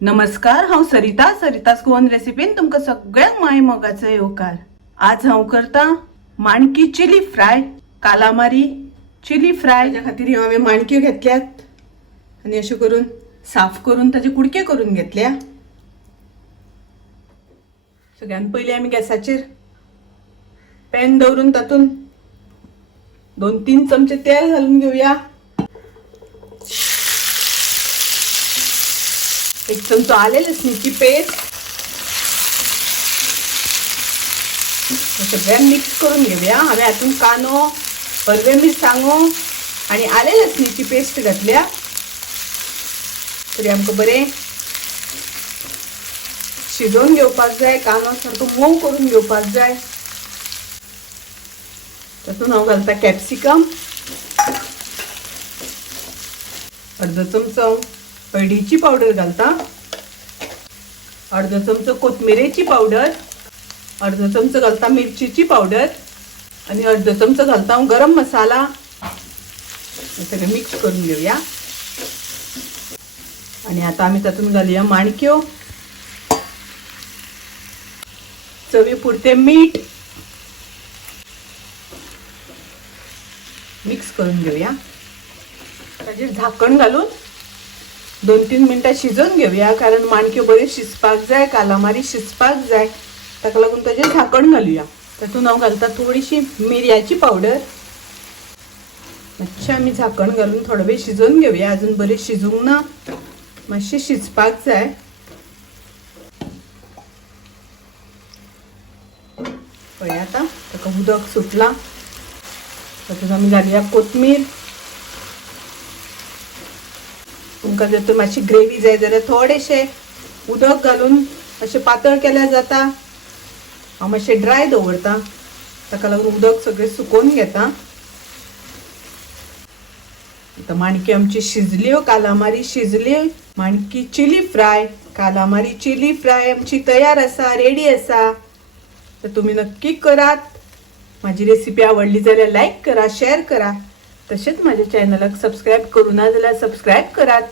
नमस्कार, हांव सरितास गोवन रेसिपीन तुमकां सगळ्यांक माय मोगाचो येवकार। आज हांव करता माणकी chilli fry, calamari chilli fry. त्या खातीर हांवें माणक्यो घेतल्यात आनी अशें करून साफ करून ताजे कुडके करून घेतल्या। सगळ्यान पयलीं आमी गॅसाचेर पॅन दवरून तातूंत 2-3 चमचे तेल घालून घेवया। 1 चमचो आले लसणीची पेस्ट सगळ्यांक मिक्स करून घेवया। हांवें हातूंत कांदो, हरवे मिरसांगो आनी आले लसणीची पेस्ट घातल्या। तरी आमकां बरें शिजोवन घेवपाक जाय, कांदो सारको मोव करून घेवपाक जाय। तातूंत हांव घालता कॅप्सिकम, अर्दो चमचो हळदीची पावडर घालता, अर्दो चमचो कोथमिरेची पावडर, अर्दो चमचो घालता मिरचीची पावडर आनी अर्दो चमचो घालता हांव गरम मसाला। हे सगळें मिक्स करून घेवया आनी आतां आमी तातूंत घालुया माणक्यो, चवी पुरते मीठ, मिक्स करून घेवया। ताजेर झाकण घालून 2-3 मिनटां शिजोवन घेवया, कारण माणक्यो बऱ्यो शिजपाक जाय, कालामारी शिजपाक जाय, ताका लागून ताजेर झाकण घालुया। तातूंत हांव घालता थोडीशी मिरयाची पावडर। मातशें आमी झाकण घालून थोडो वेळ शिजोवन घेवया, अजून बरें शिजूंक ना, मातशें शिजपाक जाय। पळय आतां ताका उदक सुटलां। तातूंत आमी घालुया कोथमीर। तुमकां जर तर मातशी ग्रेवी जाय जाल्यार थोडेशें उदक घालून अशें पातळ केल्यार जाता। हांव मातशें ड्राय दवरता, ताका लागून उदक सगळें सुकोवन घेता। आतां माणक्यो आमची शिजल्यो, कालामारी शिजली, माणकी chilli fry, calamari chilli fry आमची तयार आसा, रेडी आसा। तर तुम्ही नक्की करात। माझी रेसिपी आवडली जाल्यार लाईक करा, शेअर करा, तसेच माझ्या चॅनलाक सबस्क्राईब करू ना जाल्यार सबस्क्राईब करात।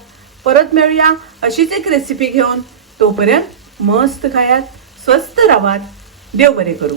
परत मिळूया अशीच एक रेसिपी घेऊन। तोपर्यंत मस्त खायात, स्वस्त राहात, देव बरे करू।